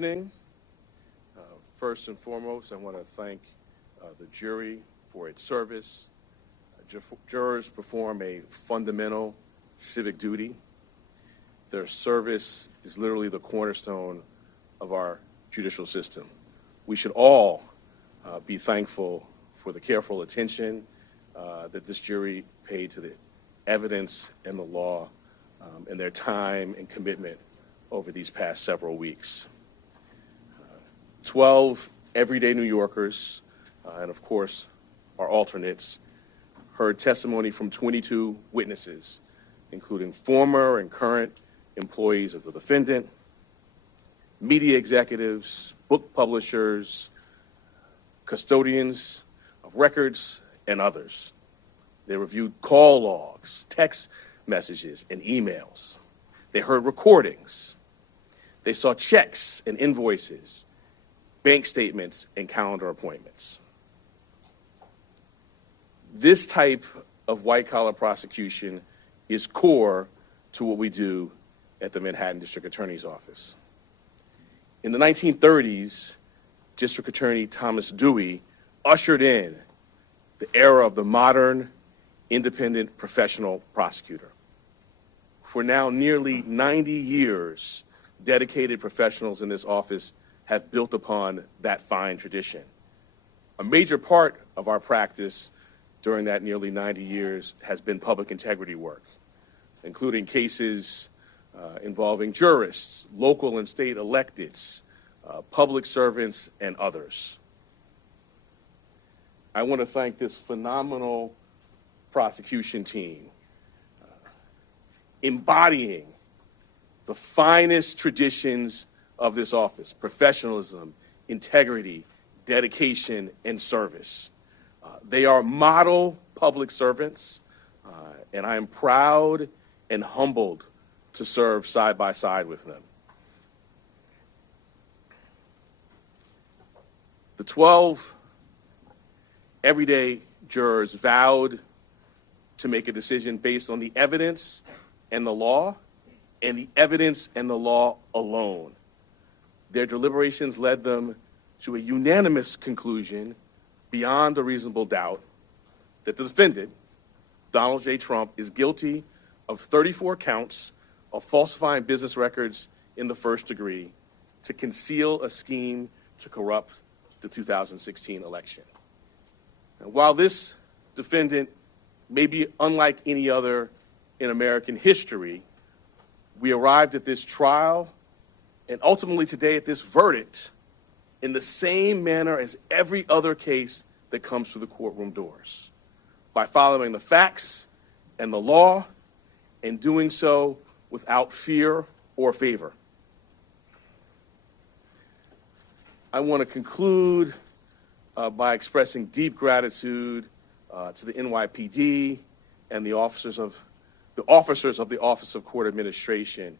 evening. First and foremost, I want to thank the jury for its service. Jurors perform a fundamental civic duty. Their service is literally the cornerstone of our judicial system. We should all be thankful for the careful attention that this jury paid to the evidence and the law and their time and commitment over these past several weeks. 12 everyday New Yorkers, and of course our alternates, heard testimony from 22 witnesses, including former and current employees of the defendant, media executives, book publishers, custodians of records, and others. They reviewed call logs, text messages, and emails. They heard recordings. They saw checks and invoices, bank statements, and calendar appointments. This type of white-collar prosecution is core to what we do at the Manhattan District Attorney's Office. In the 1930s, District Attorney Thomas Dewey ushered in the era of the modern, independent professional prosecutor. For now nearly 90 years, dedicated professionals in this office have built upon that fine tradition. A major part of our practice during that nearly 90 years has been public integrity work, including cases involving jurists, local and state electeds, public servants, and others. I want to thank this phenomenal prosecution team, embodying the finest traditions of this office: professionalism, integrity, dedication, and service. They are model public servants, and I am proud and humbled to serve side by side with them. The 12 everyday jurors vowed to make a decision based on the evidence and the law, and the evidence and the law alone. Their deliberations led them to a unanimous conclusion, beyond a reasonable doubt, that the defendant, Donald J. Trump, is guilty of 34 counts of falsifying business records in the first degree to conceal a scheme to corrupt the 2016 election. And while this defendant may be unlike any other in American history, we arrived at this trial and ultimately today at this verdict in the same manner as every other case that comes through the courtroom doors, by following the facts and the law and doing so without fear or favor. I want to conclude by expressing deep gratitude to the NYPD and the officers of the Office of Court Administration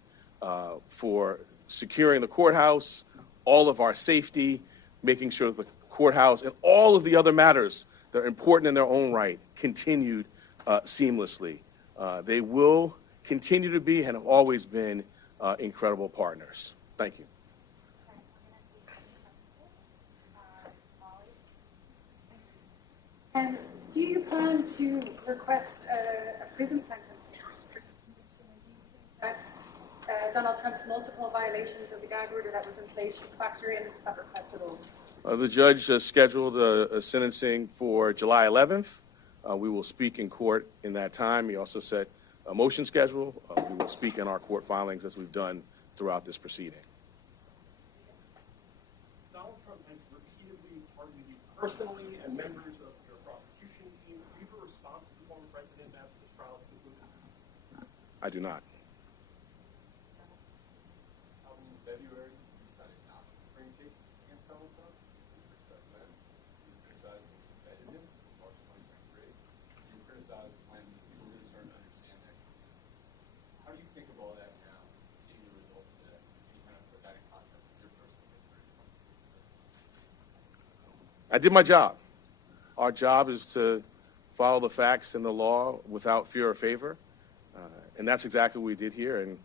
for securing the courthouse, all of our safety, making sure the courthouse and all of the other matters that are important in their own right continued seamlessly. They will continue to be and have always been incredible partners. Thank you. And do you plan to request a prison sentence? Donald Trump's multiple violations of the gag order that was in place should factor into that request at all? The judge scheduled a sentencing for July 11th. We will speak in court in that time. He also set a motion schedule. We will speak in our court filings as we've done throughout this proceeding. Donald Trump has repeatedly targeted you personally and members of your prosecution team. Do you have a response to the former president after this trial is concluded? I do not. In February, you decided not to bring a case against Donald Trump. You criticized then. You criticized when you vetted him in March 2023. You criticized when people were starting to understand that case. How do you think of all that now, seeing the results today? Can you kind of put that in context with your personal history? I did my job. Our job is to follow the facts and the law without fear or favor. And that's exactly what we did here. And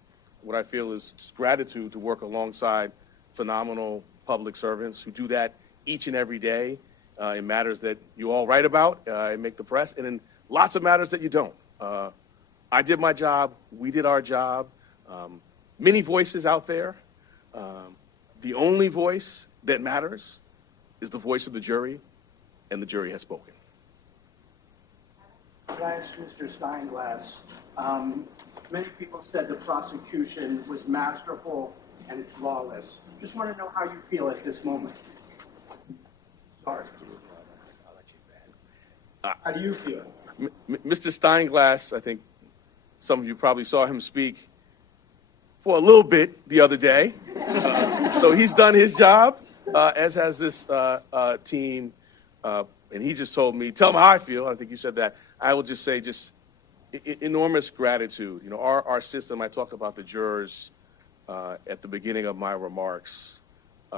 what I feel is just gratitude to work alongside phenomenal public servants who do that each and every day in matters that you all write about and make the press, and in lots of matters that you don't. I did my job. We did our job. Many voices out there. The only voice that matters is the voice of the jury, and the jury has spoken. Could I ask Mr. Steinglass, many people said the prosecution was masterful and flawless. Just want to know how you feel at this moment. Sorry. How do you feel? Mr. Steinglass, I think some of you probably saw him speak for a little bit the other day. So he's done his job, as has this team. And he just told me, tell him how I feel. I think you said that. I will just say enormous gratitude. You know, our system, I talked about the jurors at the beginning of my remarks.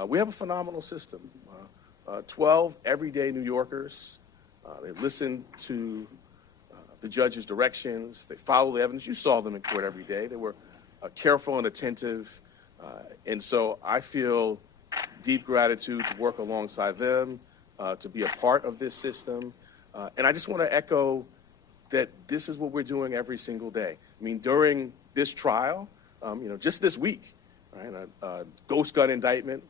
We have a phenomenal system. 12 everyday New Yorkers. They listen to the judge's directions. They follow the evidence. You saw them in court every day. They were careful and attentive. And so I feel deep gratitude to work alongside them, to be a part of this system. And I just want to echo that this is what we're doing every single day. I mean, during this trial, just this week, right, a ghost gun indictment,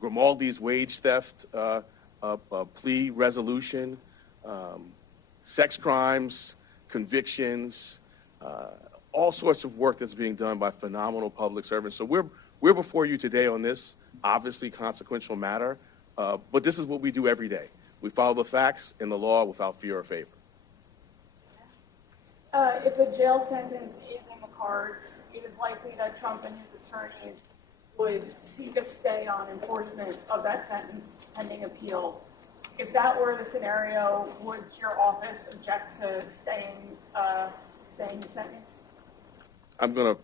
Grimaldi's wage theft plea resolution, sex crimes, convictions, all sorts of work that's being done by phenomenal public servants. So we're before you today on this obviously consequential matter, but this is what we do every day. We follow the facts and the law without fear or favor. If a jail sentence is in the cards, it is likely that Trump and his attorneys would seek a stay on enforcement of that sentence pending appeal. If that were the scenario, would your office object to staying the sentence? I'm going to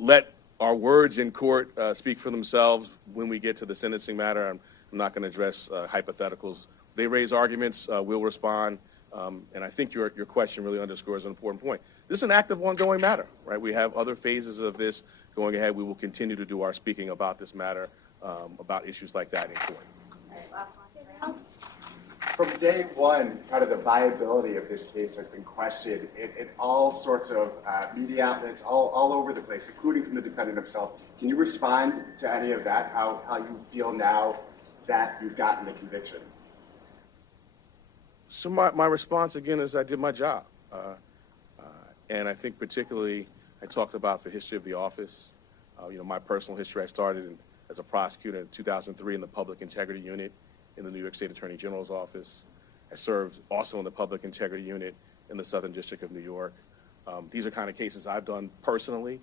let our words in court speak for themselves when we get to the sentencing matter. I'm not going to address hypotheticals. They raise arguments, we'll respond. And I think your question really underscores an important point. This is an active, ongoing matter, right? We have other phases of this going ahead. We will continue to do our speaking about this matter, about issues like that in court. All right, last one. From day one, kind of the viability of this case has been questioned in all sorts of media outlets, all over the place, including from the defendant himself. Can you respond to any of that, how you feel now that you've gotten the conviction? So my response, again, is I did my job. And I think particularly I talked about the history of the office. My personal history, I started as a prosecutor in 2003 in the Public Integrity Unit in the New York State Attorney General's office. I served also in the Public Integrity Unit in the Southern District of New York. These are kind of cases I've done personally,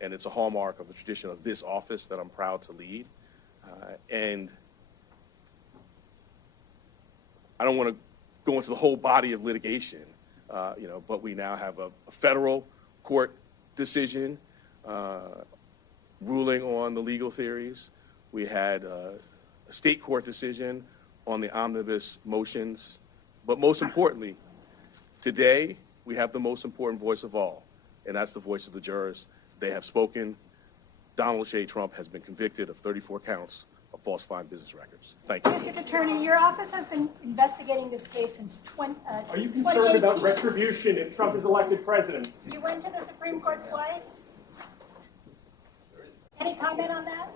and it's a hallmark of the tradition of this office that I'm proud to lead. And I don't want to go into the whole body of litigation, but we now have a federal court decision ruling on the legal theories. We had a state court decision on the omnibus motions. But most importantly, today we have the most important voice of all, and that's the voice of the jurors. They have spoken. Donald J. Trump has been convicted of 34 counts of falsifying business records. Thank you. District Attorney, your office has been investigating this case since Are you concerned about 2018. retribution if Trump is elected president? You went to the Supreme Court twice. Any comment on that?